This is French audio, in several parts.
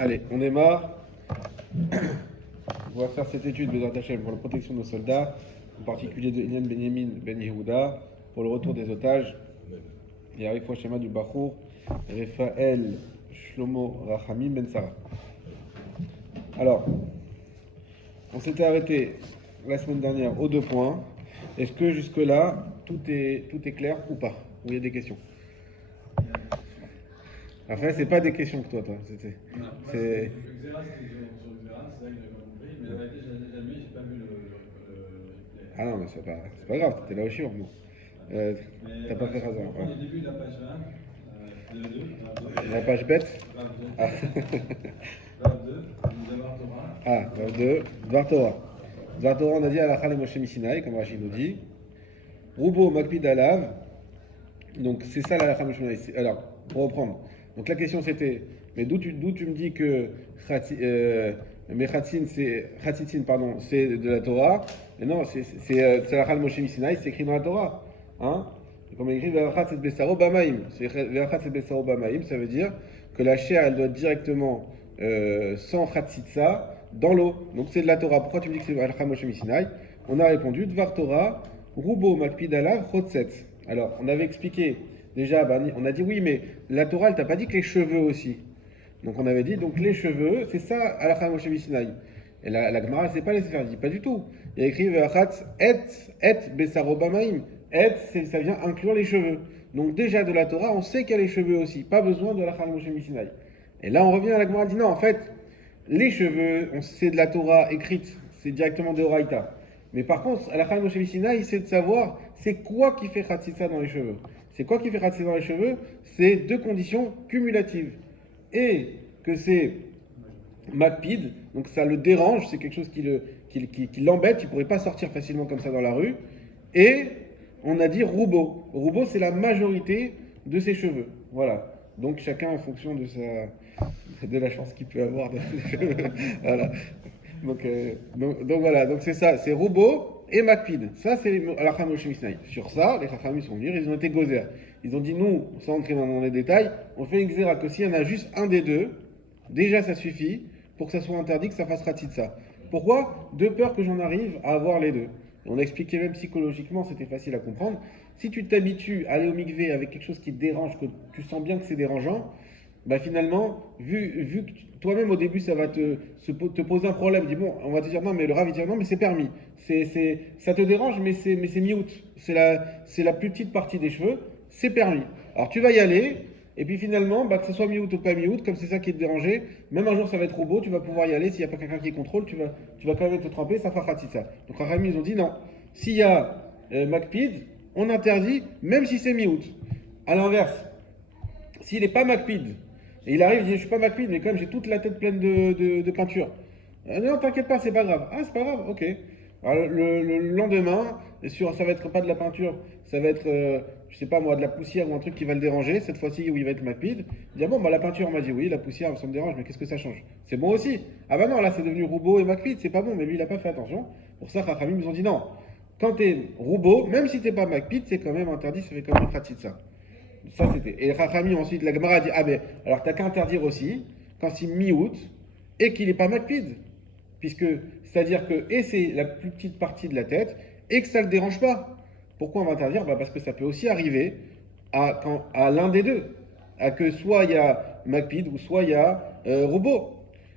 Allez, on démarre. On va faire cette étude Bezrat Hashem pour la protection de nos soldats, en particulier de Inyan Benyamin Ben Yehuda, pour le retour des otages. Et avec Shema du Bachour, Raphaël Shlomo Rachamim Ben Sarah. Alors, on s'était arrêté la semaine dernière aux 2 points. Est-ce que jusque-là, tout est clair ou pas? Ou il y a des questions? Enfin, c'est pas des questions que toi. Non, C'est... Xera, c'était sur Xera, c'est ça que j'avais pas compris, mais la vérité, j'ai lu, j'ai pas vu le replay. Ah non, mais c'est pas grave, t'étais là au chiot, non. T'as pas fait Si on hasard. prend Ouais. le début de la page 20, 22, La page bête. 22, Ah, 22, nous avons Torah. ah 22. Dvar Torah. Dvar Torah, on a dit Alachal et Moshe Misinaï, comme Rachid nous dit. Roubo Makpid Alav. Donc c'est ça l'Alachal Moshe Misinaï. Alors, pour reprendre. Donc la question c'était, mais d'où tu me dis que Khatzitzin, pardon, c'est de la Torah? Mais non, c'est Alachal Moshe Misinaï, c'est écrit dans la Torah. Hein? Comme il écrit Verachat et Bessaro Bamaim. Verachat et Bessaro Bamaim, ça veut dire que la chair, elle doit être directement sans Khatzitsa dans l'eau. Donc c'est de la Torah. Pourquoi tu me dis que c'est Al Moshe Misinaï? On a répondu Dvar Torah, Rubo Makpid Alav Chotzetz. Alors, on avait expliqué déjà, on a dit oui, mais la Torah, elle t'a pas dit que les cheveux aussi. Donc on avait dit, donc les cheveux, c'est ça Al Moshe Misinaï. Et la Gemara, elle s'est pas laissée faire, elle dit pas du tout. Il y a écrit Verachat et Bessaro Bamaim. Et, ça vient inclure les cheveux. Donc déjà de la Torah, on sait qu'il y a les cheveux aussi. Pas besoin de la Chal Moshe Misinaï. Et là, on revient à la Gemara, dit non, en fait, les cheveux, c'est de la Torah écrite, c'est directement de Horaïta. Mais par contre, à la Chal Moshe Misinaï, c'est de savoir, c'est quoi qui fait Khatsitsa dans les cheveux. C'est quoi qui fait Khatsitsa dans les cheveux? C'est deux conditions cumulatives. Et que c'est Makpid, donc ça le dérange, c'est quelque chose qui l'embête, il ne pourrait pas sortir facilement comme ça dans la rue. Et on a dit Roubo. Roubo, c'est la majorité de ses cheveux. Voilà. Donc chacun en fonction de la chance qu'il peut avoir de ses cheveux. Voilà. Donc voilà, donc c'est ça, c'est Roubo et Makpid. Ça, c'est la Moshe Misnaï. Sur ça, les Chachamim sont venus, ils ont été gozer. Ils ont dit, nous, sans entrer dans les détails, on fait une xéra que s'il y en a juste un des deux, déjà ça suffit pour que ça soit interdit, que ça fasse ratitsa. Pourquoi? De peur que j'en arrive à avoir les deux. On a expliqué même psychologiquement, c'était facile à comprendre. Si tu t'habitues à aller au mikvé avec quelque chose qui te dérange, que tu sens bien que c'est dérangeant, bah finalement, vu que toi-même au début ça va te poser un problème, dis bon, on va te dire non, mais le Rav il dit non, mais c'est permis. Ça te dérange, mais c'est miout. C'est la plus petite partie des cheveux, c'est permis. Alors tu vas y aller, et puis finalement, bah, que ce soit miout ou pas miout, comme c'est ça qui te dérangeait, même un jour ça va être robot, tu vas pouvoir y aller, s'il n'y a pas quelqu'un qui contrôle, tu vas quand même te tremper, ça fera ça. Donc Rami, ils ont dit non, s'il y a Makpid, on interdit, même si c'est miout. À l'inverse, s'il n'est pas Makpid, et il arrive, il dit je suis pas Makpid, mais quand même j'ai toute la tête pleine de peinture. Non, t'inquiète pas, c'est pas grave. Ah, c'est pas grave, ok. Alors, le lendemain, ça va être pas de la peinture, ça va être, je sais pas moi, de la poussière ou un truc qui va le déranger. Cette fois-ci, où il va être Makpid. Il dit ah bon, bah la peinture, on m'a dit oui, la poussière, ça me dérange, mais qu'est-ce que ça change? C'est bon aussi. Ah bah non, là c'est devenu Roubo et Makpid, c'est pas bon, mais lui il a pas fait attention. Pour ça, Chachamim, ils ont dit non. Quand t'es Roubo, même si t'es pas Makpid, c'est quand même interdit, ça fait quand même ça. Ça c'était. Et Chachamim ensuite, la Gemara a dit ah ben, alors t'as qu'à interdire aussi quand c'est mi-août et qu'il n'est pas Makpid. Puisque, c'est-à-dire que, et c'est la plus petite partie de la tête, et que ça ne le dérange pas. Pourquoi on va interdire? Parce que ça peut aussi arriver à l'un des deux. À que soit il y a Makpid ou soit il y a Robot.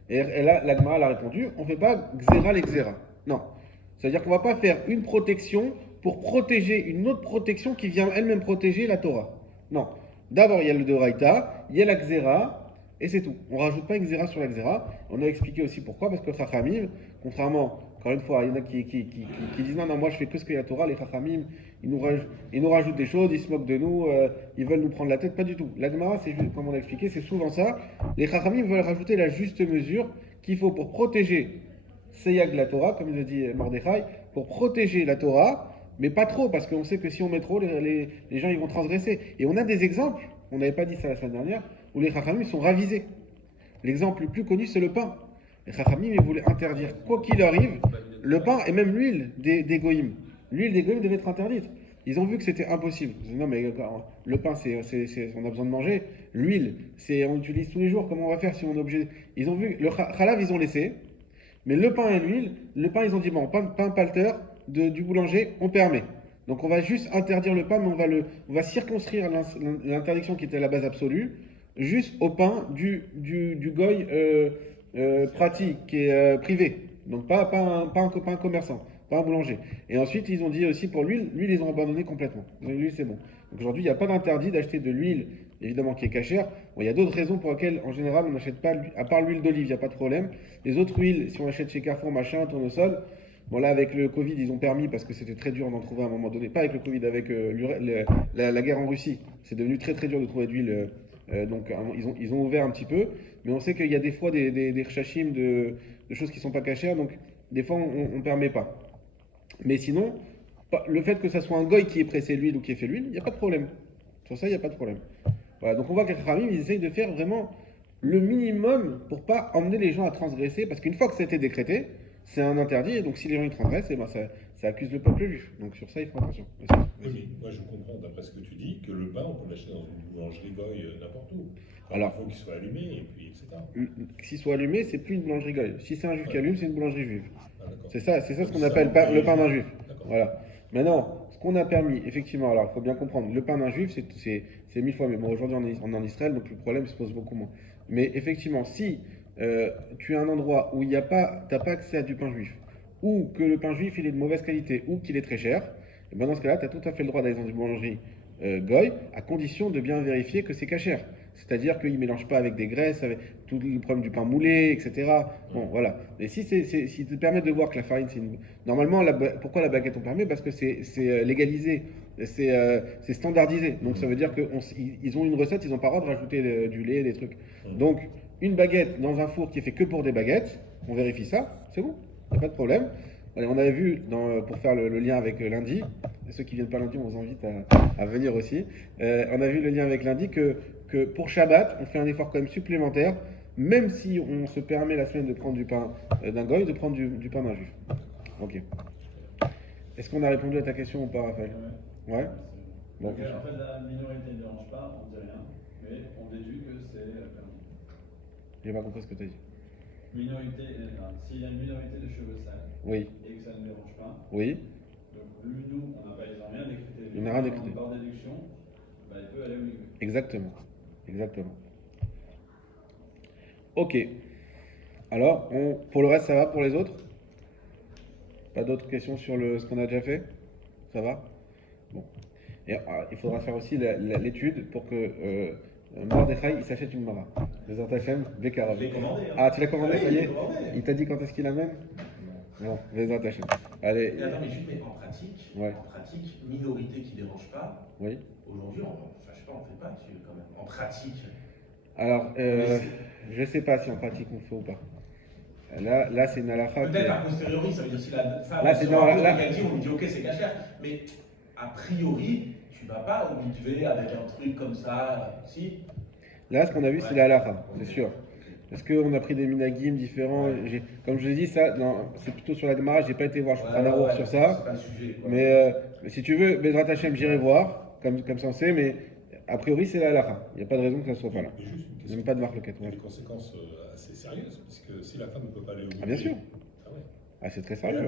Et là, la Gemara a répondu, on ne fait pas Xéra les Xéra. Non. C'est-à-dire qu'on ne va pas faire une protection pour protéger une autre protection qui vient elle-même protéger la Torah. Non. D'abord, il y a le Doraita, il y a la Xéra, et c'est tout. On ne rajoute pas une xéra sur la xéra. On a expliqué aussi pourquoi, parce que Chachamim, contrairement, encore une fois, il y en a qui disent non, moi je fais que ce qu'il y a Torah, les Chachamim, ils nous rajoutent des choses, ils se moquent de nous, ils veulent nous prendre la tête, pas du tout. La Gemara, c'est juste, comme on a expliqué, c'est souvent ça. Les Chachamim veulent rajouter la juste mesure qu'il faut pour protéger Seyag la Torah, comme il le dit Mordechai, pour protéger la Torah, mais pas trop, parce qu'on sait que si on met trop, les gens ils vont transgresser. Et on a des exemples, on n'avait pas dit ça la semaine dernière, où les Chachamim sont ravisés. L'exemple le plus connu, c'est le pain. Les Chachamim, ils voulaient interdire, quoi qu'il arrive, le pain et même l'huile des goïms. L'huile des goïms devait être interdite. Ils ont vu que c'était impossible. Ils ont dit, non, mais le pain, on a besoin de manger. L'huile, on utilise tous les jours. Comment on va faire si on est obligé? Ils ont vu, le khalav, ils ont laissé. Mais le pain et l'huile, le pain, ils ont dit, bon, pain palter du boulanger, on permet. Donc on va juste interdire le pain, mais on va circonscrire l'interdiction qui était la base absolue, juste au pain du goy pratique, qui est privé. Donc pas un commerçant, pas un boulanger. Et ensuite, ils ont dit aussi pour l'huile, ils ont abandonné complètement. L'huile, c'est bon. Donc aujourd'hui, il n'y a pas d'interdit d'acheter de l'huile, évidemment, qui est cachère. Bon, il y a d'autres raisons pour lesquelles, en général, on n'achète pas, à part l'huile d'olive, il n'y a pas de problème. Les autres huiles, si on achète chez Carrefour, machin, tournesol, bon là avec le Covid, ils ont permis parce que c'était très dur d'en trouver à un moment donné. Pas avec le Covid, avec la guerre en Russie. C'est devenu très très dur de trouver de l'huile. Donc ils ont ouvert un petit peu. Mais on sait qu'il y a des fois des rechachim de choses qui ne sont pas cachères. Donc des fois on ne permet pas. Mais sinon, le fait que ça soit un goy qui ait pressé l'huile ou qui ait fait l'huile, il n'y a pas de problème. Sur ça, il n'y a pas de problème. Voilà, donc on voit que les Khamim, ils essayent de faire vraiment le minimum pour pas emmener les gens à transgresser, parce qu'une fois que c'était décrété, c'est un interdit, et donc si les gens y transgressent, eh ben ça accuse le peuple juif. Donc sur ça, il faut attention. Oui, mais moi je comprends, d'après ce que tu dis, que le pain, on peut l'acheter dans une boulangerie goy n'importe où. Alors, il faut qu'il soit allumé, et puis etc. S'il soit allumé, c'est plus une boulangerie goy. Si c'est un juif qui allume, c'est une boulangerie juive. Ah, c'est ça ce qu'on appelle le pain d'un juif. Voilà. Maintenant, ce qu'on a permis, effectivement, alors il faut bien comprendre, le pain d'un juif, c'est 1000 fois, mais bon, aujourd'hui on est en Israël, donc le problème se pose beaucoup moins. Mais effectivement, si tu as un endroit où t'as pas accès à du pain juif, ou que le pain juif il est de mauvaise qualité, ou qu'il est très cher, et ben dans ce cas-là, tu as tout à fait le droit d'aller dans une boulangerie goy, à condition de bien vérifier que c'est cachère. C'est-à-dire qu'ils ne mélangent pas avec des graisses, avec tout le problème du pain moulé, etc. Bon, voilà. Mais si te permet de voir que la farine, c'est une... Normalement, pourquoi la baguette on permet? Parce que c'est légalisé, c'est standardisé. Donc ça veut dire qu'ils ont une recette, ils n'ont pas le droit de rajouter du lait, des trucs. Donc, une baguette dans un four qui est fait que pour des baguettes, on vérifie ça, c'est bon, il n'y a pas de problème. Allez, on avait vu, pour faire le lien avec lundi, et ceux qui viennent pas lundi, on vous invite à venir aussi. On a vu le lien avec lundi que pour Shabbat, on fait un effort quand même supplémentaire, même si on se permet la semaine de prendre du pain d'un goy, de prendre du pain d'un juif. Ok. Est-ce qu'on a répondu à ta question ou pas, Raphaël? Ouais. Bon. En fait, la minorité ne dérange pas, on ne dit rien, mais on déduit que c'est permis. J'ai pas compris ce que tu as dit. Minorité, s'il y a une minorité de cheveux sales, oui, et que ça ne dérange pas, oui, donc nous, ils n'ont rien décrété. Ils n'ont rien décrété. Par déduction, il peut aller au milieu. Exactement. Ok. Alors, pour le reste, ça va pour les autres? Pas d'autres questions sur ce qu'on a déjà fait? Ça va? Bon. Et, il faudra faire aussi l'étude pour que Mordechai il s'achète une Mara. Les Hashem, Bekarav. Je l'ai commandé. Hein. Ah, tu l'as commandé, ça y est? Commandé. Il t'a dit quand est-ce qu'il l'amène? Non, les Hashem. Allez. Mais attends, mais juste, mais en pratique, minorité qui ne dérange pas. Oui. Aujourd'hui, je sais pas, on fait pas dessus quand même. En pratique. Alors, je sais pas si en pratique on fait ou pas. Là c'est une halakha. Peut-être a posteriori, ça veut dire si la femme là, c'est on lui dit ok, c'est cachère. Mais a priori, tu vas pas au mikvé avec un truc comme ça, si. Là, ce qu'on a vu, c'est la halakha, c'est sûr. Parce qu'on a pris des minagim différents. Comme je l'ai dit, ça, c'est plutôt sur la Gemara, j'ai pas été voir, je suis pas sur ça. C'est pas le sujet, mais si tu veux, Bezrat Hashem, j'irai voir, comme ça on sait, mais a priori c'est la halakha. Il n'y a pas de raison que ça ne soit pas là. Il n'y a même pas de marque loquette. Des conséquences assez sérieuses, parce que si la femme ne peut pas aller au bout. Ah, bien sûr. Ah ouais. Ah, c'est très sérieux.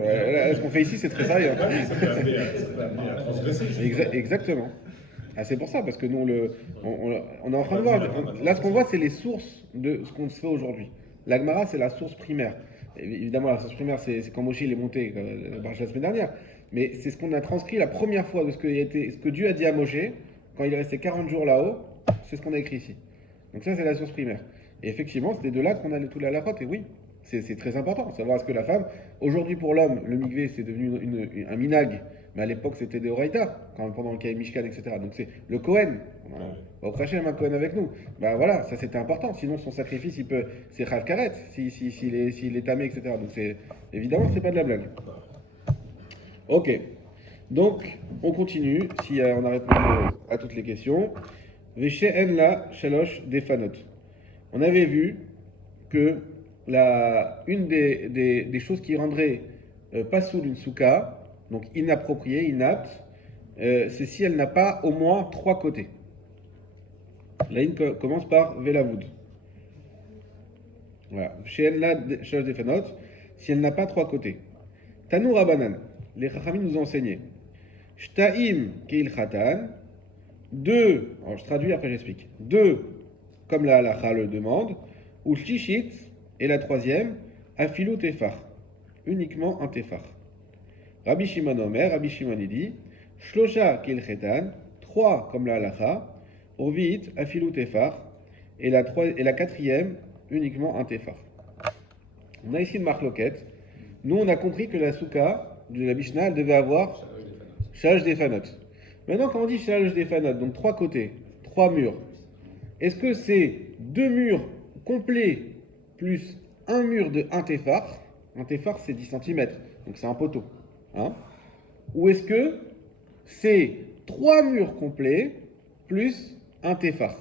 Ce qu'on fait ici, c'est très sérieux. Ça peut amener à transgresser. Exactement. Ah, c'est pour ça, parce que nous, on est en train de voir. Là, ce qu'on voit, c'est les sources de ce qu'on se fait aujourd'hui. La Gemara, c'est la source primaire. Évidemment, la source primaire, c'est quand Moshe est monté, la semaine dernière. Mais c'est ce qu'on a transcrit la première fois de ce que Dieu a dit à Moshe, quand il est resté 40 jours là-haut, c'est ce qu'on a écrit ici. Donc ça, c'est la source primaire. Et effectivement, c'est de là qu'on a tout la halakha. Et oui, c'est très important, savoir est-ce que la femme, aujourd'hui pour l'homme, le mikvé, c'est devenu un minag, mais à l'époque c'était des oraïta, pendant le Kaï Mishkan, etc. Donc c'est le Kohen, au Hachem, un Kohen avec nous. Ben voilà, ça c'était important, sinon son sacrifice, c'est Chav Karet, s'il est tamé, etc. Donc évidemment, c'est pas de la blague. Ok, donc on continue, si on a répondu à toutes les questions. Veshe en la shalosh defanot. On avait vu que une des choses qui rendrait pas sous une souka, donc inappropriée, inapte, c'est si elle n'a pas au moins trois côtés. La ligne commence par Velavoud. Voilà. Chez Enla Shalosh Defanot, si elle n'a pas trois côtés. Tanou Rabanan, les Chachamim nous ont enseigné. Shtaim Keil Khatan, deux, alors je traduis après j'explique. Deux, comme la halacha le demande, ou Shishit, et la troisième, Afilu Tefar, uniquement un Tefar. Rabbi Shimon Omer, Rabbi Shimon il dit, Shlosha Keil Khatan, trois comme la halacha, Urvit Afilu Tefar, et la quatrième, uniquement un Tefar. On a ici une marloquette. Nous, on a compris que la souka de la Mishnah, elle devait avoir Shalosh Defanot. Maintenant, quand on dit Shalosh Defanot, donc trois côtés, trois murs, est-ce que c'est deux murs complets plus un mur de 1 Tefar? Un Tefar, c'est 10 cm, donc c'est un poteau. Hein? Ou est-ce que c'est trois murs complets plus un Tefar?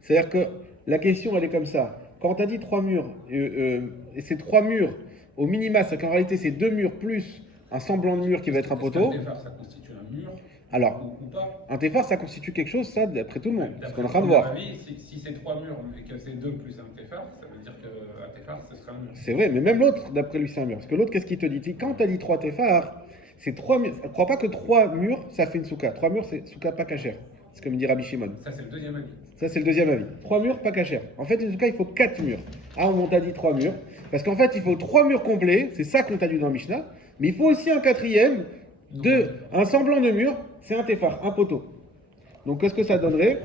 C'est-à-dire que la question, elle est comme ça. Quand tu as dit trois murs, et ces trois murs, au minima, c'est qu'en réalité, c'est deux murs plus un semblant de mur qui va être un poteau. Un téphar, ça constitue un mur Alors, ou pas? un téphar, ça constitue quelque chose, ça, d'après tout le monde. C'est ce qu'on est en train de D'après voir. mon avis, si c'est trois murs et que c'est deux plus un téphar, ça veut dire qu'un téphar, ce sera un mur. C'est vrai, mais même l'autre, d'après lui, c'est un mur. Parce que l'autre, qu'est-ce qu'il te dit? Quand tu as dit trois téphars, c'est trois murs. Ne crois pas que trois murs, ça fait une souka. Trois murs, c'est souka pas cachère. C'est comme dit Rabbi Shimon. Ça, c'est le deuxième avis. Ça, c'est le deuxième avis. Trois murs, pas cachère. En fait, en tout cas, il faut quatre murs. Ah, on t'a dit trois murs. Parce qu'en fait, il faut trois murs complets. C'est ça qu'on t'a dit dans Mishnah. Mais il faut aussi un quatrième, un semblant de mur. C'est un téphar, un poteau. Donc, qu'est-ce que ça donnerait?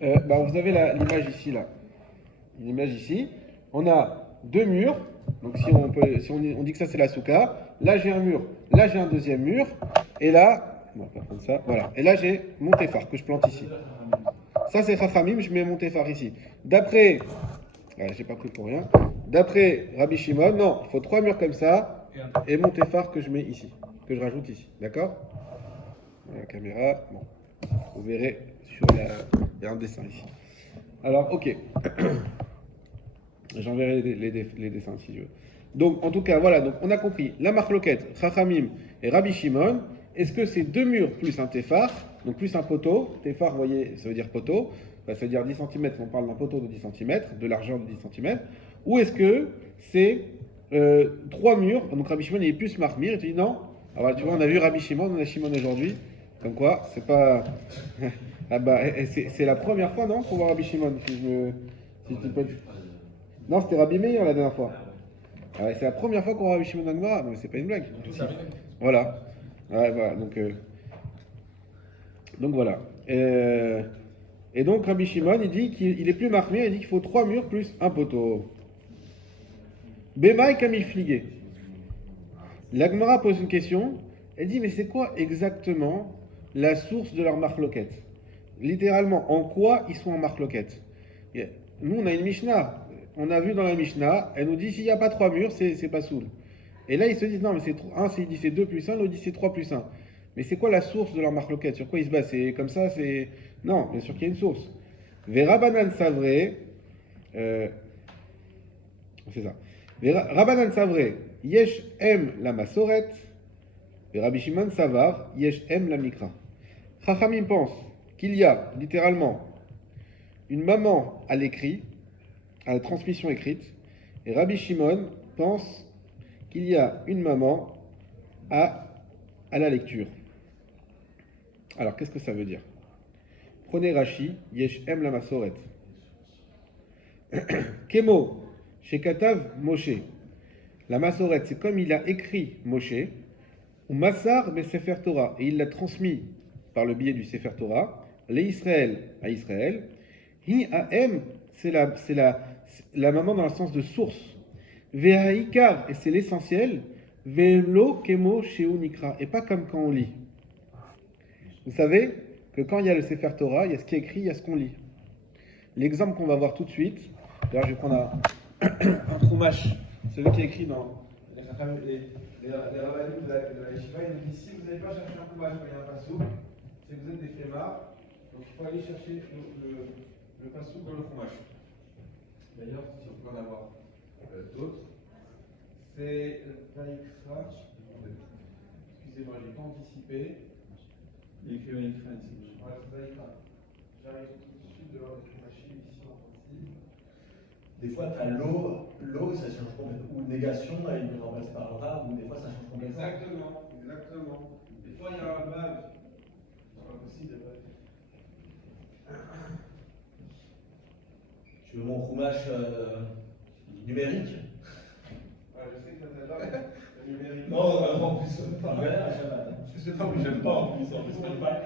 Vous avez l'image ici, là. L'image ici. On a deux murs. Donc, si on dit que ça, c'est la souka. Là, j'ai un mur. Là, j'ai un deuxième mur. Et là, on va pas prendre ça. Voilà. Et là, j'ai mon téphar que je plante ici. Ça, c'est Chachamim, je mets mon téphar ici. D'après, j'ai pas pris pour rien. D'après Rabbi Shimon, non, il faut trois murs comme ça et mon téphar que je mets ici, que je rajoute ici. D'accord? La caméra, bon, vous verrez il y a un dessin ici. Alors, ok. J'enverrai les dessins si je veux. Donc, en tout cas, voilà, donc on a compris la marloquette, Chachamim et Rabbi Shimon. Est-ce que c'est deux murs plus un téphar, donc plus un poteau? Téphar, vous voyez, ça veut dire poteau. Ça veut dire 10 cm, on parle d'un poteau de 10 cm, de largeur de 10 cm. Ou est-ce que c'est trois murs? Donc Rabbi Shimon il est plus marmire, il te dit non. Alors tu vois, on a vu Rabbi Shimon, on a Shimon aujourd'hui. Comme quoi, c'est pas. C'est la première fois, non, qu'on voit Rabbi Shimon, si je dis pas. Non, c'était Rabbi Meir la dernière fois. C'est la première fois qu'on voit Rabbi Shimon dans le Gemara, mais c'est pas une blague. Voilà. Ouais, voilà, donc voilà. Et donc Rabbi Shimon, il dit qu'il est plus marmire, il dit qu'il faut trois murs plus un poteau. Bemaï Camille Fligué. La Gemara pose une question, elle dit mais c'est quoi exactement la source de leur marloquette? Littéralement, en quoi ils sont en marloquette? Nous on a une Mishnah, on a vu dans la Mishnah, elle nous dit s'il n'y a pas trois murs, c'est pas soul. Et là ils se disent non mais c'est un, il dit c'est 2 plus 1, l'autre dit c'est 3 plus 1. Mais c'est quoi la source de leur marloquette? Sur quoi ils se basent? C'est comme ça, c'est... Non, bien sûr qu'il y a une source. Rabanan Savré, c'est ça. Rabanan Savré, Yesh em la Masoret, Rabbi Shimon Savar, Yesh em la Mikra. Chachamim pense qu'il y a littéralement une maman à l'écrit, à la transmission écrite, et Rabbi Shimon pense qu'il y a une maman à la lecture. Alors, qu'est-ce que ça veut dire? Prenez Rashi, Yesh em la Masoret. Kemo, Shekatav Moshe. La Masoret, c'est comme il a écrit Moshe, ou Massar be Sefer Torah, et il l'a transmis par le biais du Sefer Torah, les Israël à Israël. Hi Aem, c'est la maman dans le sens de source. Vehaikar, et c'est l'essentiel. Velo Kemo Sheu Nikra, et pas comme quand on lit. Vous savez que quand il y a le Sefer Torah, il y a ce qui est écrit, il y a ce qu'on lit. L'exemple qu'on va voir tout de suite, d'ailleurs je vais prendre un troumache, celui qui est écrit dans les rabbanim de la Yeshiva, il dit si vous n'avez pas cherché un troumache quand il y a un passouk, c'est que vous êtes des flemmards, donc il faut aller chercher le passouk dans le troumache. D'ailleurs, si on peut en avoir d'autres, c'est Taïkra, excusez-moi, j'ai pas anticipé. Il écrit Vaïkra ici. Ouais, c'est Vaïkra. J'arrive tout de suite de leur machine ici en français. Des fois, tu as l'eau, ça change complètement. Ou négation, il est remplacé par le rab, ou des fois, ça change complètement. Exactement. Des fois, il y a un vague. C'est pas possible. Tu veux mon roumage numérique? Ouais, je sais que ça t'adore le numérique. Non, en plus, pas galère, c'est pas que j'aime pas en plus, j'aime pas.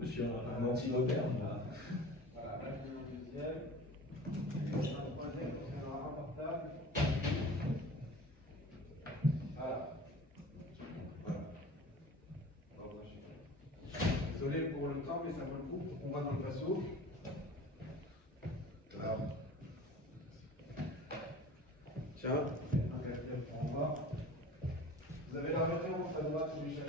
Je suis un anti-moderne. Voilà, là, je mets le deuxième. Un troisième, on aura un portable. Voilà. Désolé pour le temps, mais ça vaut le coup pour qu'on voit dans le vaisseau. Alors. Tiens, un quatrième pour en bas. Vous avez la référence à droite que vous cherchez.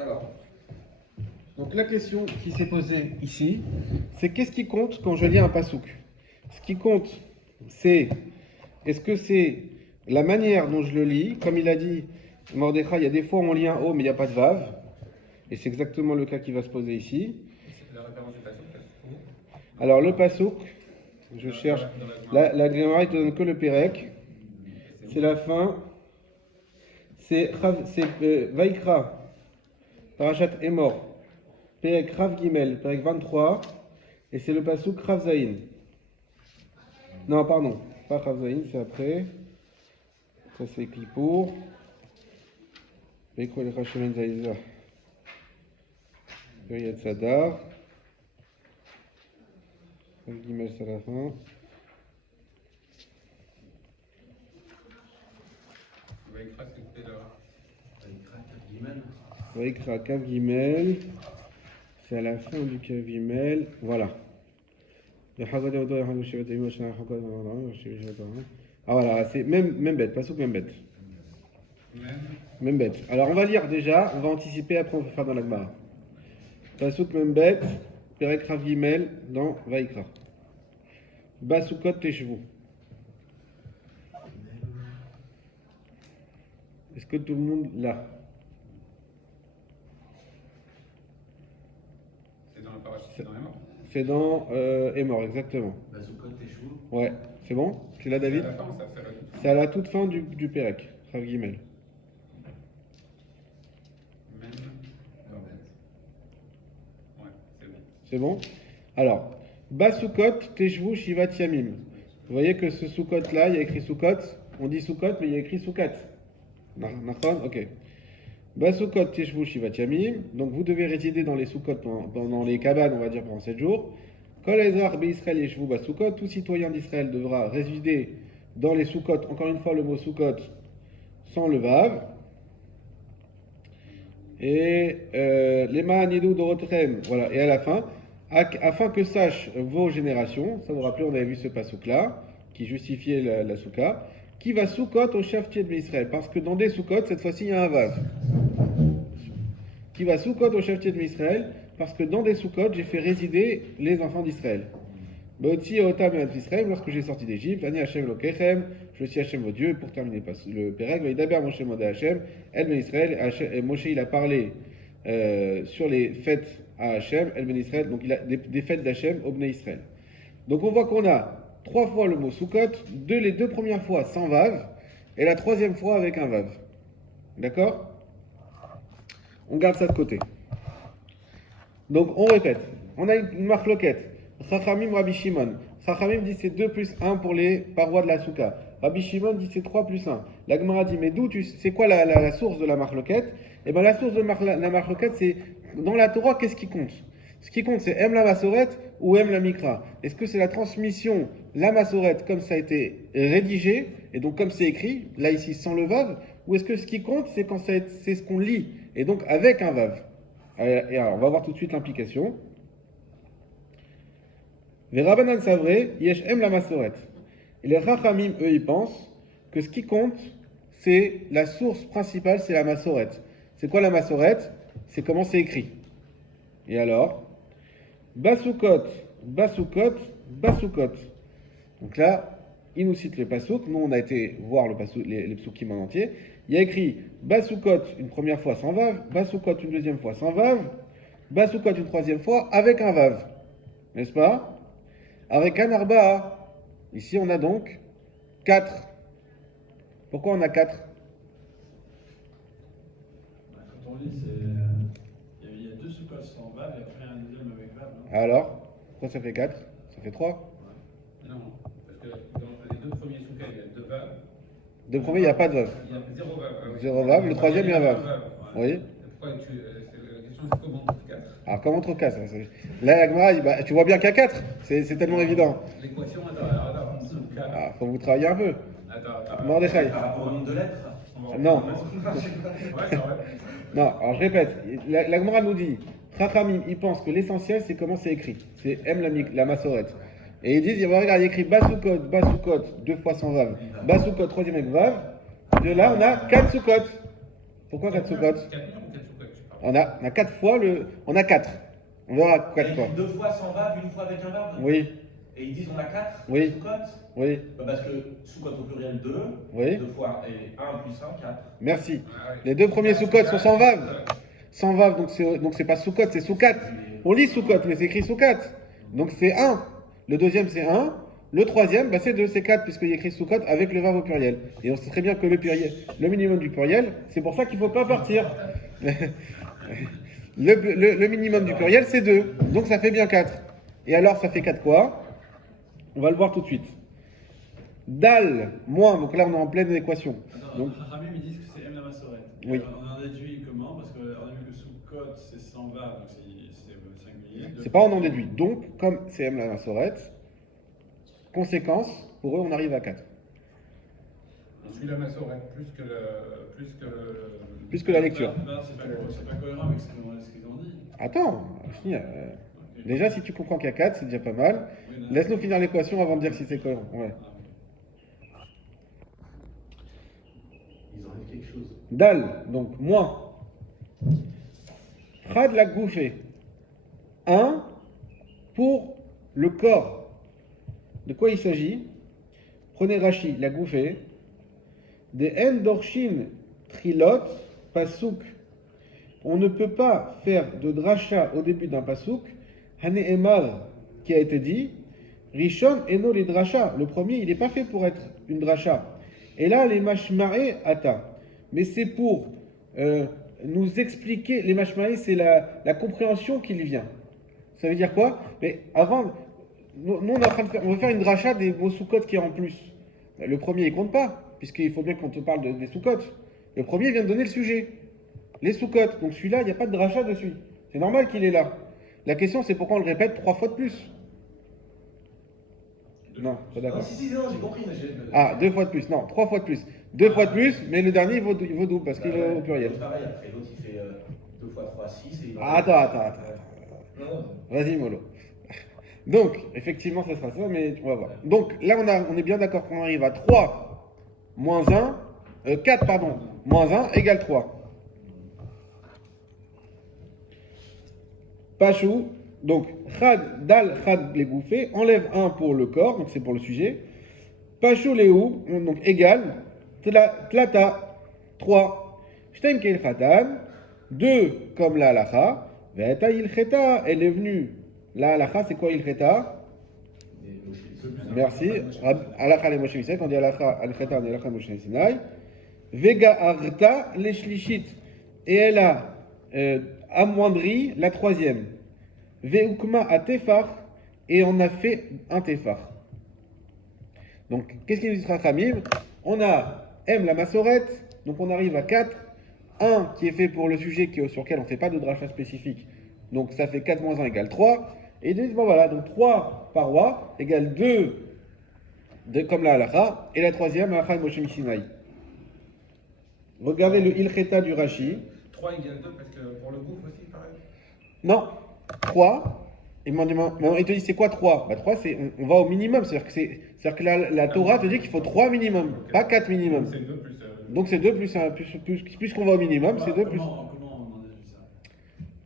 Alors, donc la question qui s'est posée ici, c'est qu'est-ce qui compte quand je lis un pasouk? Ce qui compte, c'est est-ce que c'est la manière dont je le lis? Comme il a dit Mordechai, il y a des fois où on lit un O mais il n'y a pas de vav, et c'est exactement le cas qui va se poser ici. La référence du passage, c'est où? Alors le pasouk, je cherche, la Gemara ne te donne que le Pérec, c'est la fin, c'est Vaikra. Parashat Emor, Perek Rav Gimel, Perek 23, et c'est le pasouk Rav Zayin. Non, pardon, pas Rav Zayin, c'est après. Ça c'est Kippour. Veiko el Hashem Zaïza. Yad Sadar. Rav Gimel, c'est à la fin. Vaïkra, c'était là. Vaikra Kav Gimel, c'est à la fin du Kav Gimel, voilà. Ah voilà, c'est même bête, pas même bête. Même bête. Alors on va lire déjà, on va anticiper, après on va faire dans la Gemara. Pasuk même bête, Perek Rav Gimel dans Vaikra. Basukot Teshvu. Est-ce que tout le monde l'a? C'est dans la parachute, c'est dans les morts. C'est dans Emor, exactement. Bazooka, Téchou. Ouais, c'est bon? Tu l'as, David? C'est à la fin, ça fait la toute fin. C'est à la toute fin du Pérec, Rav Gimel. Même. Ouais, c'est bon. C'est bon? Alors, Basukot, Teshvu, Shivat Yamim. Vous voyez que ce Soukot là, il y a écrit Soukot. On dit Soukot, mais il y a écrit Soukat. Nachon? Ok. Basukot, Teshvu, Shivat Yamim. Donc vous devez résider dans les Soukot, dans les cabanes, on va dire, pendant 7 jours. Kol Ezrach Be'Israël Yeshvu Basukot. Tout citoyen d'Israël devra résider dans les Soukot. Encore une fois, le mot Soukot sans le Vav. Et les Ma'anidou Dorotrem. Voilà. Et à la fin, afin que sachent vos générations, ça vous rappelez, on avait vu ce pasouk là, qui justifiait la souka, qui va soukot au chaftier de Israël, parce que dans des soukot, cette fois-ci, il y a un vav. Qui va soukot au chaftier de Israël, parce que dans des soukot, j'ai fait résider les enfants d'Israël. Botsi otam et Israël, lorsque j'ai sorti d'Égypte, Ani Hashem lokechem, je suis Hashem vos dieux, pour terminer le Pérec, Vaidaber Moshe Modé Hashem, El Ben Israël, et Moshe il a parlé sur les fêtes à Hachem, El Ben Israël, donc il a des fêtes d'Hachem au Bnei Israël. Donc on voit qu'on a 3 fois le mot Soukot, les 2 premières fois sans Vav, et la 3e fois avec un Vav. D'accord? On garde ça de côté. Donc on répète, on a une marloquette. Chachamim, Rabbi Shimon. Chachamim dit c'est 2 plus 1 pour les parois de la Souka. Rabbi Shimon dit c'est 3 plus 1. La Gemara dit mais c'est quoi la source de la marloquette? Eh bien la source de la marloquette, c'est dans la Torah, qu'est-ce qui compte? Ce qui compte, c'est aime la Massoret ou aime la Mikra. Est-ce que c'est la transmission, la Massoret, comme ça a été rédigé, et donc comme c'est écrit, là ici sans le Vav, ou est-ce que ce qui compte, c'est quand c'est ce qu'on lit, et donc avec un Vav? Et alors, on va voir tout de suite l'implication. Verabanan Savré, Yesh aime la Massoret. Et les Rachamim, eux, ils pensent que ce qui compte, c'est la source principale, c'est la massorette. C'est quoi la massorette? C'est comment c'est écrit. Et alors, Basukot, Basukot, Basukot. Donc là, il nous cite les pasouk. Nous, on a été voir les psukim en entier. Il y a écrit Basukot une première fois sans vav, Basukot une deuxième fois sans vav, Basukot une troisième fois avec un vav. N'est-ce pas? Avec un arba'a. Ici, on a donc 4. Pourquoi on a 4? Quand on lit, il y a 2 sous-codes sans vav et après un deuxième avec vav. Alors, pourquoi ça fait 4? Ça fait 3. Non, parce que dans les deux premiers sous-cas, il y a 2 vaves. De premier, il n'y a pas de vav. Il y a 0 vav. Zéro vav. Le troisième, il y a un vav. Oui. Pourquoi la question, c'est comment on trouve 4? Alors, comment on trouve 4? Là, la Gemara, bah, tu vois bien qu'il y a 4. C'est tellement évident. L'équation, attends, sous 4. Ah, faut vous travailler un peu. Attends. Mordechai. Par rapport au nombre de lettres. Non. Ouais, c'est vrai. Non, alors je répète. La Gemara nous dit, Chachamim, ils pensent que l'essentiel, c'est comment c'est écrit. C'est M la massorette. Et ils disent, regarde, il y a écrit Basukot, Basukot, 2 fois sans vav. Basukot, troisième avec vav. De là, on a 4 sukot. Pourquoi 4 sukot? 4 murs ou 4 sous-codes, je sais pas. On a 4 fois le. On a 4. On verra 4 fois. 2 fois sans vav, une fois avec un vav. Oui, Et ils disent on a 4 Oui. sous-codes. oui, Parce que sous-code au pluriel 2, Oui. 2 fois et 1 plus 1, 4. merci. Ah ouais. Les 2 premiers sukot sont sans vav. Sans vav, donc c'est pas sukot, c'est soukat. On lit sukot, mais c'est écrit soukat. Donc c'est 1. Le deuxième, c'est 1. Le troisième, bah, c'est 2, c'est 4, puisqu'il y a écrit sukot avec le vav au pluriel. Et on sait très bien que le minimum du pluriel, c'est pour ça qu'il ne faut pas partir. Le minimum du pluriel, c'est 2. Donc ça fait bien 4. Et alors, ça fait 4 quoi? On va le voir tout de suite. Dal, moins, donc là on est en pleine équation. Donc, Ramim, ils disent que c'est M la massorette. Oui. On en déduit comment? Parce qu'on a vu que sous-code c'est sans vav, donc c'est singulier. c'est pas on en déduit. Donc, comme c'est M la massorette, conséquence, pour eux, on arrive à 4. On suit la massorette Plus que la lecture. C'est pas cohérent avec ce qu'ils ont dit. Attends, finir. Déjà, si tu comprends qu'il y a 4, c'est déjà pas mal. Oui, non. Laisse-nous finir l'équation avant de dire si c'est cohérent. Ouais. Ils enlèvent quelque chose. Dal, donc moins. Chad la gouffée. 1 pour le corps. De quoi il s'agit? Prenez Rashi, la gouffée. Des endorshin trilot pasuk. On ne peut pas faire de dracha au début d'un pasuk. Hane Emar, qui a été dit. Rishon eno les dracha. Le premier, il n'est pas fait pour être une dracha. Et là, les mashmae ata. Mais c'est pour nous expliquer. Les mashmae, c'est la compréhension qui lui vient. Ça veut dire quoi? Mais avant, nous on est en train de faire, on veut faire une dracha des mots sous-codes qui est en plus. Le premier, il compte pas, puisqu'il faut bien qu'on te parle des sous-codes. Le premier vient de donner le sujet. Les sous-codes. Donc celui-là, il n'y a pas de dracha dessus. C'est normal qu'il est là. La question, c'est pourquoi on le répète 3 fois de plus. Non, pas Non, d'accord. si, non, j'ai compris. Ah, 2 fois de plus. Non, 3 fois de plus. 2 fois de plus, mais le dernier, il vaut double, parce qu'il est au pluriel. Pareil, après l'autre, il fait 2 fois 3, 6. Et Attends. Vas-y, Molo. Donc, effectivement, ça sera ça, mais on va voir. Donc, là, on est bien d'accord qu'on arrive à 3 moins 1, 4, pardon, moins 1 égale 3. Pachou, donc, Chad, Dal, Chad, les bouffées, enlève 1 pour le corps, donc c'est pour le sujet. Pachou, Léou, donc égal, Tlata, 3. Shtem Kel Khatan, 2 comme la halacha. Ve'ata ilcheta, elle est venue. La halacha, c'est quoi ilcheta? Merci. Halacha le Moshe Sinai, quand on dit halacha, ilcheta, on dit halacha Moshe Sinai. Vega arta le shlishit, et elle a amoindri la troisième. Veukma a tefar, et on a fait un tefar. Donc, qu'est-ce qu'il nous dit Chachamim? On a M la massorette, donc on arrive à 4. 1 qui est fait pour le sujet sur lequel on ne fait pas de dracha spécifique. Donc ça fait 4 moins 1 égale 3. Et ils disent, bon voilà, donc 3 parois égale 2 comme la halacha. Et la troisième, halacha et Moshe Sinai. Regardez le ilcheta du Rashi. 3 égale 2 parce que pour le gouffre aussi, pareil. Non, 3 Et maintenant, il te dit c'est quoi 3? Bah 3, on va au minimum. C'est-à-dire que la Torah te dit qu'il faut 3 minimum, pas 4 minimum. C'est 2 plus. Donc c'est 2 plus 1. Puisqu'on va au minimum, c'est 2 plus. Comment on en déduit ça?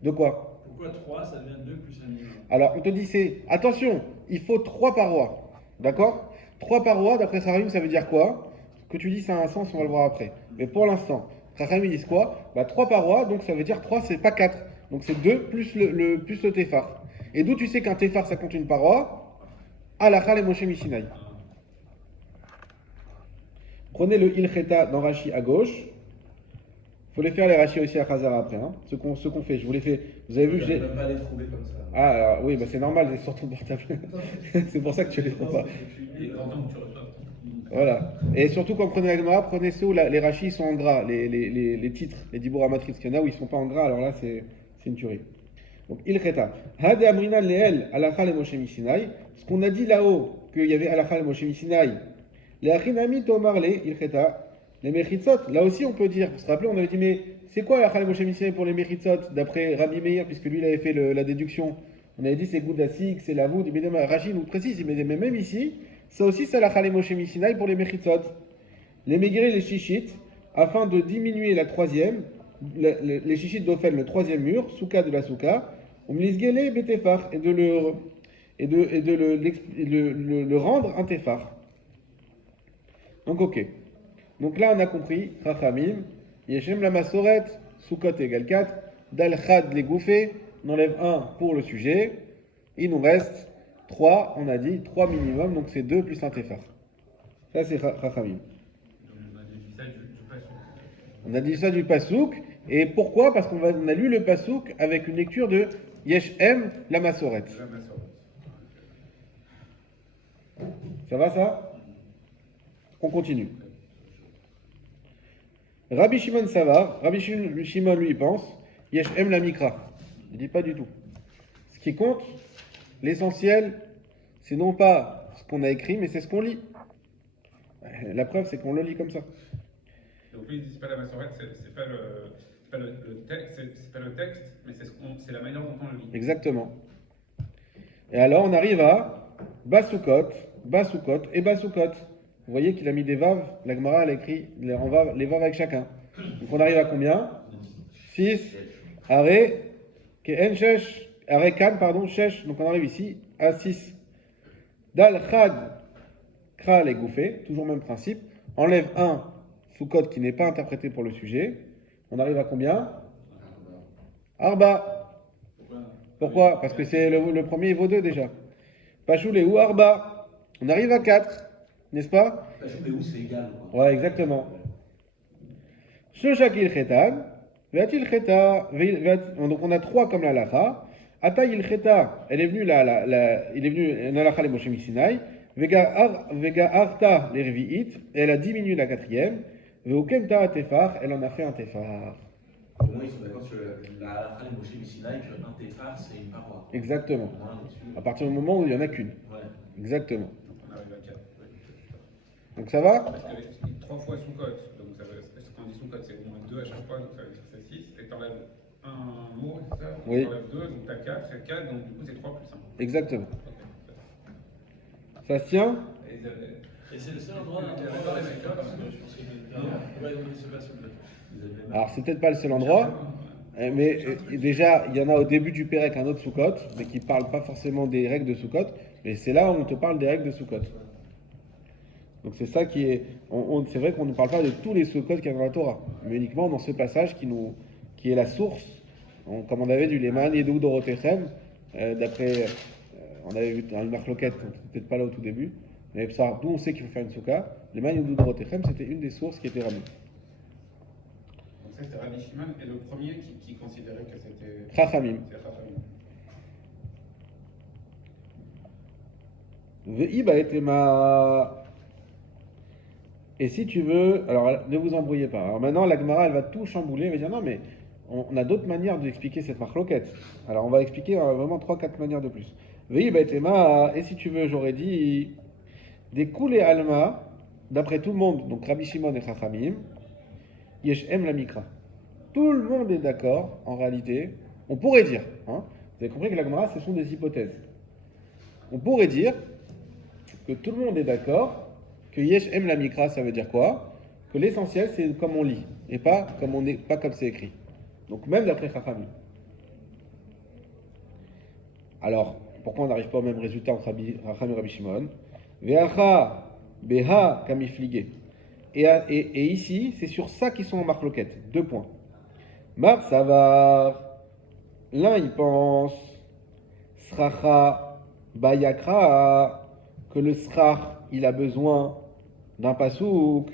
De quoi? Pourquoi 3 ça devient 2 plus un minimum? Alors, on te dit attention, il faut 3 parois. D'accord? 3 parois, d'après Chachamim, ça veut dire quoi? Que tu dis ça a un sens, on va le voir après. Mais pour l'instant, Chachamim disent quoi? Bah 3 parois, donc ça veut dire 3, c'est pas 4. Donc c'est 2 plus plus le téphar. Et d'où tu sais qu'un téphar ça compte une paroi? Halakha et Moshe Mishinai. Prenez le Ilcheta dans Rashi à gauche. Il faut les faire les Rashi aussi à Khazar après. Hein. Ce qu'on fait, je vous les fais. Vous avez vu que Je ne j'ai. peux même pas les trouver comme ça. Ah alors, oui, bah c'est normal, c'est sur ton portable. C'est pour ça que tu les trouves pas. Et t'entends que tu reçois. Voilà. Et surtout quand vous prenez la Gemara, prenez ceux où les Rashi sont en gras, les titres, les Dibura Matriz. Il y en a où ils ne sont pas en gras, alors là c'est une tuerie. Donc, Ilcheta. Hade Amrina Leel, Alakha le Moshe Mishinai. Ce qu'on a dit là-haut, qu'il y avait Alakha le Moshe Mishinai. Les Achinami Tomar le Ilcheta. Les Mechitzot. Là aussi, on peut dire. Vous vous rappelez, on avait dit, mais c'est quoi Alakha le Moshe Mishinai pour les Mechitzot, d'après Rabbi Meir, puisque lui, il avait fait la déduction. On avait dit, c'est Goudasik, c'est Lavoud. Rachid nous précise, mais même ici, ça aussi, c'est Alakha le Moshe Mishinai pour les Mechitzot. Les Megiré, les Shishit, afin de diminuer la troisième, les Shishit d'Ophel, le troisième mur, Souka de la Souka. Umlisgele betefar, et de le rendre un tefar. Donc ok. Donc là on a compris, Chachamim, Yeshem la Masoret, Soukot égale 4, Dal Chad les gouffés, on enlève 1 pour le sujet, il nous reste 3, on a dit 3 minimum, donc c'est 2 plus un tefar. Ça c'est Chachamim. On a dit ça du Pasouk, et pourquoi? Parce qu'on a lu le Pasouk avec une lecture de Yeshem la Masoret. Ça va ça? On continue. Rabbi Shimon Savar, Rabbi Shimon lui pense, Yeshem la Mikra. Il dit pas du tout. Ce qui compte, l'essentiel, c'est non pas ce qu'on a écrit, mais c'est ce qu'on lit. La preuve, c'est qu'on le lit comme ça. Donc lui, il dit c'est pas la massorette, c'est pas le texte, mais c'est la manière dont on le lit. Exactement. Et alors on arrive à Basukot et Basukot. Vous voyez qu'il a mis des vaves, la Gemara elle a écrit les vaves avec chacun. Donc on arrive à combien? 6, Are, Ke'en Shesh, Are Kan, pardon, Shesh. Donc on arrive ici à 6. Dal Chad, Kra les gouffés, toujours même principe. Enlève 1 Soukot qui n'est pas interprété pour le sujet. On arrive à combien? Arba. Pourquoi? Parce que c'est le premier, il vaut 2 déjà. Pachoulé ou Arba. On arrive à 4, n'est-ce pas? Pachoulé ou c'est égal. Quoi. Ouais, exactement. Shoshak il-Chetan. Ve'atil Cheta. Donc on a 3 comme la lacha. Ata il-Cheta. Il est venu la lacha les Moshe Mishinai. Vega Arta les Revi'it. Et elle a diminué la 4e. Ve'ukemta tefar. Elle en a fait un tefar. Au moins, ils sont d'accord sur la halakha de Moshe Mishinai qu'un téphar, c'est une paroi. Exactement. À partir du moment où il n'y en a qu'une. Ouais. Exactement. On arrive à 4. Donc ça va? Parce qu'avec 3 fois sous cote, donc ça veut, quand on dit sous cote, c'est au moins 2 à chaque fois, donc ça veut dire que c'est 6. Et t'enlèves un mot, c'est ça? Oui. T'enlèves 2, donc t'as 4, c'est 4, donc du coup c'est 3 plus 1. Exactement. Ça se tient? Et c'est le seul endroit où on va pas les vainqueurs, parce que je pense que ouais, c'est pas s'il vous plaît. Alors c'est peut-être pas le seul endroit, mais déjà il y en a au début du Pérec un autre Soukot, mais qui parle pas forcément des règles de Soukot, mais c'est là où on te parle des règles de Soukot. Donc c'est ça qui est, c'est vrai qu'on ne parle pas de tous les Soukot qu'il y a dans la Torah, mais uniquement dans ce passage qui est la source, comme on avait du Leman Yedou Dorotechem, d'après, on avait vu une marloquette, peut-être pas là au tout début, mais ça, d'où on sait qu'il faut faire une Souka, Leman Yedou Dorotechem c'était une des sources qui était ramenée. Donc ça c'est Rabbi Shimon, et le premier qui considérait que c'était... Chachamim. C'est Chachamim. Ve'iba etema. Et si tu veux, alors ne vous embrouillez pas. Alors maintenant, la Gemara, elle va tout chambouler, elle va dire non, mais on a d'autres manières d'expliquer cette marloquette. Alors on va expliquer vraiment 3-4 manières de plus. Ve'iba etema. Et si tu veux, j'aurais dit des koulé alma, d'après tout le monde, donc Rabbi Shimon et Chachamim, Yeshem la Mikra. Tout le monde est d'accord, en réalité, on pourrait dire, hein, Vous avez compris que la Gemara, ce sont des hypothèses. On pourrait dire que tout le monde est d'accord que Yesh Em la Mikra, ça veut dire quoi? Que l'essentiel, c'est comme on lit, et pas comme c'est écrit. Donc même d'après Chachamim. Alors, pourquoi on n'arrive pas au même résultat entre Chacham et Rabbi Shimon? Ve'acha beha kamiflige. Et ici, c'est sur ça qu'ils sont en marloquette. 2 points. Mar savar. L'un, il pense sracha bayakra, que le srach, il a besoin d'un pasouk.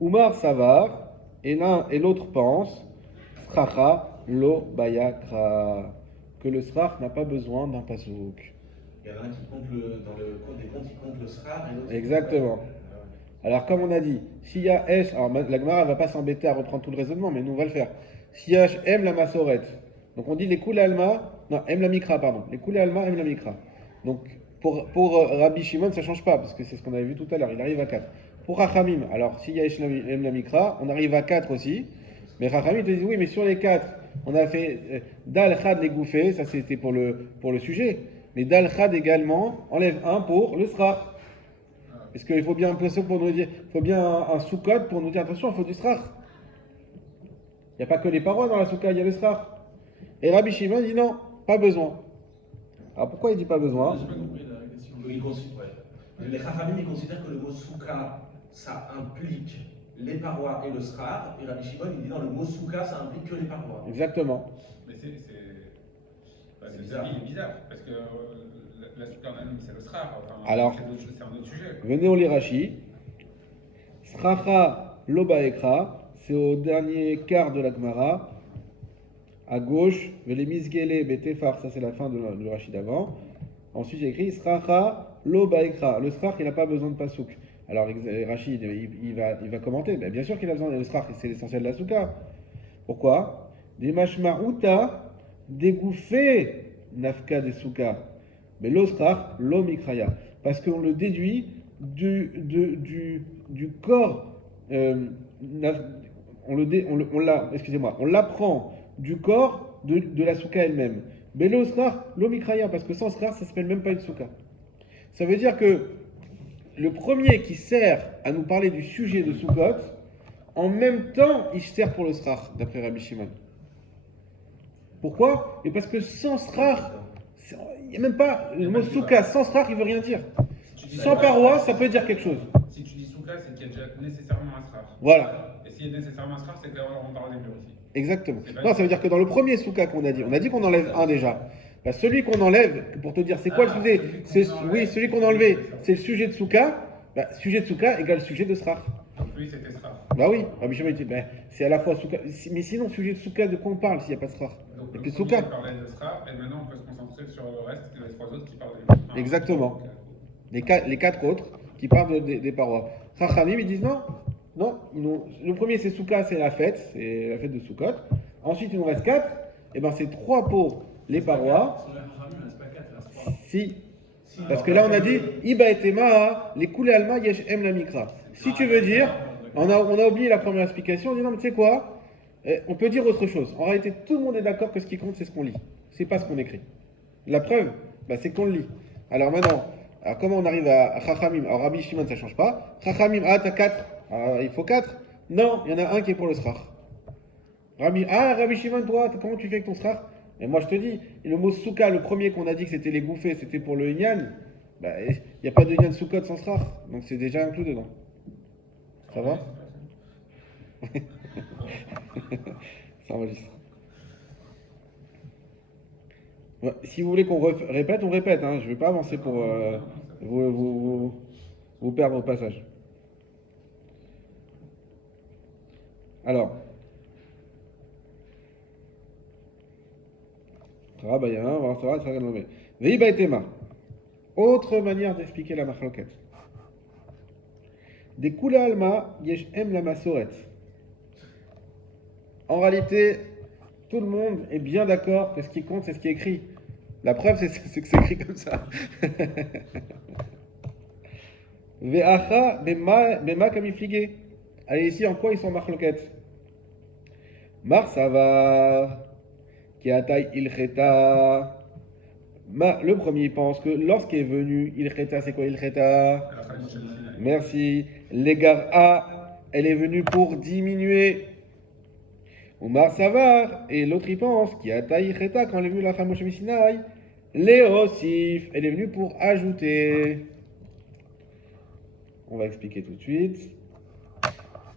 Umar savar. Et l'un et l'autre pense sracha lo bayakra, que le srach n'a pas besoin d'un pasouk. Il y en a un qui compte dans le compte des comptes, il compte le srar et l'autre. Exactement. Alors, comme on a dit, s'il y a Esh, alors la Gemara ne va pas s'embêter à reprendre tout le raisonnement, mais nous on va le faire. Si H aime la Masoret, donc on dit les Koulé Alma, non, aime la Mikra, pardon. Les Koulé Alma aime la Mikra. Donc pour Rabbi Shimon, ça ne change pas, parce que c'est ce qu'on avait vu tout à l'heure, il arrive à 4. Pour Rachamim, alors s'il y a Esh aime la Mikra, on arrive à 4 aussi. Mais Rachamim te dit oui, mais sur les 4, on a fait Dal Chad les Gouffés, ça c'était pour le sujet. Mais Dal Chad également enlève 1 pour le Srach. Parce qu'il faut bien un poisson pour nous dire, il faut bien un sous-code pour nous dire attention, il faut du srach. Il n'y a pas que les parois dans la soukha, il y a le srach. Et Rabbi Shimon dit non, pas besoin. Alors pourquoi il dit pas besoin? J'ai pas compris la question. Les Chachamim, ils considèrent que le mot soukha, ça implique les parois et le srar. Et Rabbi Shimon, il dit non, le mot soukha, ça implique que les parois. Exactement. Mais c'est bizarre, parce que la soukha en elle-même, c'est le srar. Enfin, Alors, c'est un autre sujet. Venez au Lirachi. Sracha lobaekra, c'est au dernier quart de la Gemara. À gauche, Vele misgele betefar, ça c'est la fin du Rashi d'avant. Ensuite, j'ai écrit Sracha lobaekra. Le srach, il n'a pas besoin de pasouk. Alors, Rashi, il va commenter. Ben, bien sûr qu'il a besoin de le srach, c'est l'essentiel de la soukha. Pourquoi? Des mashmaruta, dégouffer nafka des soukha. Mais l'osrach, l'omikraya. Parce qu'on le déduit du corps. On l'apprend du corps de la soukha elle-même. Mais l'osrach, l'omikraya. Parce que sans srach, ça ne s'appelle même pas une soukha. Ça veut dire que le premier qui sert à nous parler du sujet de Sukkot, en même temps, il sert pour le srach, d'après Rabbi Shimon. Pourquoi? Et parce que sans srach, il n'y a même pas le mot soukha, sans srach, il ne veut rien dire. Sans paroi, ça peut dire quelque chose. Si tu dis soukha, c'est qu'il y a déjà nécessairement un srar. Voilà. Et s'il y a nécessairement un srar, c'est qu'on parle des murs aussi. Exactement. Non, ça veut dire que dans le premier soukha qu'on a dit qu'on enlève un déjà. Bah, celui qu'on enlève, pour te dire c'est quoi le sujet, oui, celui qu'on a enlevé, c'est le sujet de soukha. Bah, sujet de soukha égale sujet de srach. Donc lui, c'était srar. Bah oui, Rabbi Shimon dit, c'est à la fois soukha. Mais sinon, sujet de soukha, de quoi on parle s'il n'y a pas de srach? Donc Et le puis premier soukha. parlait de srar, et maintenant on peut se concentrer sur le reste, les 3 autres qui parlent des murs. Exactement. Les 4 autres qui parlent des parois. Chachamim, ils disent non, le premier c'est soukha, c'est la fête de Sukkot. Ensuite, il nous reste 4, et ben c'est 3 pour les parois. Sur la Chachamim, il ne reste pas 4, il reste 3. Si. Parce que là, on a dit Iba et Tema, les koulé alma, yesh em la mikra. Si tu veux dire, on a oublié la première explication, on dit non, mais tu sais quoi, on peut dire autre chose. En réalité, tout le monde est d'accord que ce qui compte, c'est ce qu'on lit. C'est pas ce qu'on écrit. La preuve, c'est qu'on le lit. Alors maintenant, comment on arrive à Chachamim? Alors Rabbi Shimon, ça ne change pas. Chachamim, t'as 4. Il faut 4. Non, il y en a un qui est pour le srach. Rabbi Shimon, toi, comment tu fais avec ton srach? Et moi je te dis, le mot soukha, le premier qu'on a dit que c'était les gouffés, c'était pour le Inyan, il n'y a pas de Inyan soukot sans srach, donc c'est déjà inclus dedans. Ça va? Ça enregistre. Ouais, si vous voulez qu'on répète, on répète, hein. Je ne vais pas avancer pour vous perdre au passage. Alors. Autre manière d'expliquer la machloket. Des kula alma yesh em la masoret. En réalité, tout le monde est bien d'accord que ce qui compte, c'est ce qui est écrit. La preuve, c'est que c'est écrit comme ça. Ve'acha bema kamiflige. Allez, ici, en quoi ils sont machloket? Mar savar. Kiatai ilcheta Le premier pense que lorsqu'il est venu, il cheta, c'est quoi il cheta? Halakha Moshe Missinaï. Merci. L'égar A, elle est venue pour diminuer. Omar Savar, et l'autre il pense, qui a taillé cheta quand elle est venue la Moshe Missinaï, Léosif, elle est venue pour ajouter. On va expliquer tout de suite.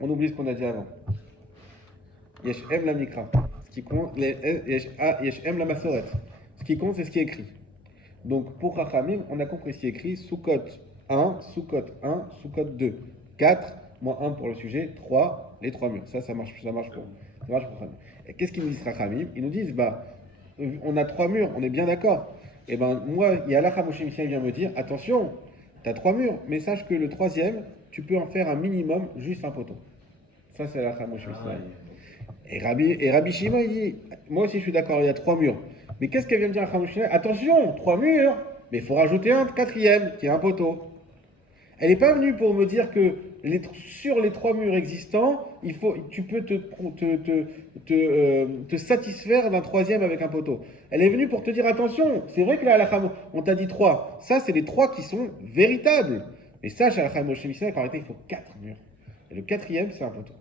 On oublie ce qu'on a dit avant. Yesh em la mikra. Ce qui compte, yesh em la masoret. Ce qui compte, c'est ce qui est écrit. Donc pour Chachamim, on a compris ce qui est écrit. Soukot 1, Soukot 1, Soukot 2. 4, moins 1 pour le sujet, 3, les 3 murs. Ça marche pour Chachamim. Et qu'est-ce qu'ils nous disent Chachamim? Ils nous disent, on a 3 murs, on est bien d'accord. Et moi, il y a Halakha Moshe Missinaï vient me dire, attention, tu as 3 murs, mais sache que le troisième, tu peux en faire un minimum, juste un poteau. Ça, c'est Halakha Moshe Missinaï. Et Rabbi Shimon, il dit, moi aussi je suis d'accord, il y a 3 murs. Mais qu'est-ce qu'elle vient me dire Halakha Moshe Missinaï? Attention, 3 murs, mais il faut rajouter un quatrième, qui est un poteau. Elle n'est pas venue pour me dire que sur les 3 murs existants, tu peux te satisfaire d'un troisième avec un poteau. Elle est venue pour te dire attention, c'est vrai que là, on t'a dit 3. Ça, c'est les 3 qui sont véritables. Mais sache, à la Moshe Missinaï, qu'en réalité, il faut 4 murs. Et le quatrième, c'est un poteau.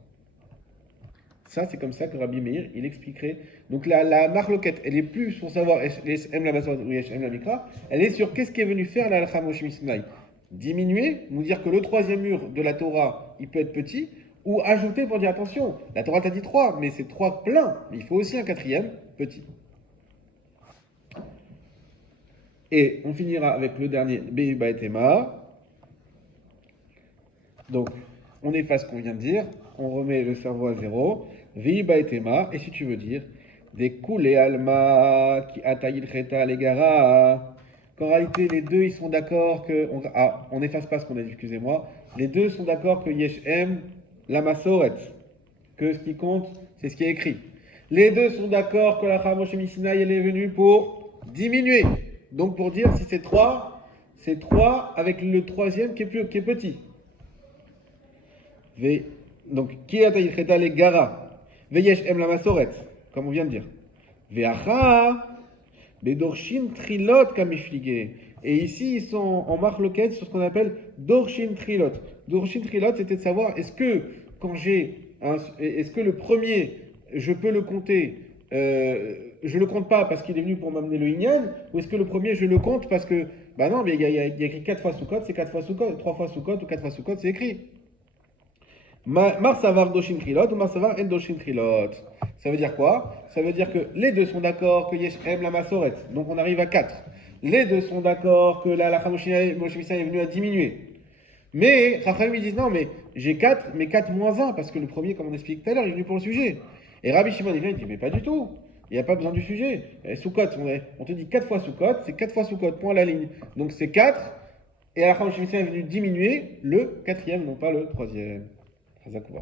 Ça, c'est comme ça que Rabbi Meir, il expliquerait. Donc la marloquette, elle est plus pour savoir Yesh-Em la Masot ou Yesh-Em la Mikra, elle est sur qu'est-ce qui est venu faire la Halakha Moshe Missinaï. Diminuer, nous dire que le troisième mur de la Torah, il peut être petit, ou ajouter pour dire attention, la Torah t'a dit 3, mais c'est 3 pleins, mais il faut aussi un quatrième petit. Et on finira avec le dernier, Be'iba et Tema. Donc, on efface ce qu'on vient de dire, on remet le cerveau à 0, Be'iba et Tema, et si tu veux dire, des koulé alma, qui ataïl cheta legara, qu'en réalité, les deux, ils sont d'accord que... on n'efface pas ce qu'on a dit, excusez-moi. Les deux sont d'accord que Yesh-Em, la Masoret, que ce qui compte, c'est ce qui est écrit. Les deux sont d'accord que la Halakha Moshe Missinaï, elle est venue pour diminuer. Donc pour dire, si c'est 3, c'est 3 avec le troisième qui est petit. Donc, qui a taïl cheta les gara, ve Yesh-Em la Masoret, comme on vient de dire. Ve'acha, Bedorshin Trilot kamifligé. Et ici, ils sont en marloquette sur ce qu'on appelle Dorshin Trilot. Dorshin Trilot, c'était de savoir est-ce que le premier, je peux le compter, je le compte pas parce qu'il est venu pour m'amener le Inyan, ou est-ce que le premier, je le compte parce que, non, mais il y a écrit 4 fois Soukot, c'est 4 fois Soukot, 3 fois Soukot ou 4 fois Soukot, c'est écrit. Marsavar Doshin Trilot ou Marsavar En Doshin Trilot. Ça veut dire quoi? Ça veut dire que les deux sont d'accord que Yesh-Em la Masoret. Donc on arrive à 4. Les deux sont d'accord que la Halakha Moshe Missinaï est venue à diminuer. Mais Chachamim ils disent non, mais j'ai 4, mais 4 moins 1, parce que le premier, comme on explique tout à l'heure, il est venu pour le sujet. Et Rabbi Shimon il vient, il dit mais pas du tout. Il n'y a pas besoin du sujet. Soukot, on te dit 4 fois Soukot, c'est 4 fois Soukot, point à la ligne. Donc c'est 4, et la Halakha Moshe Missinaï est venue diminuer le quatrième, non pas le troisième. Hazak Uva.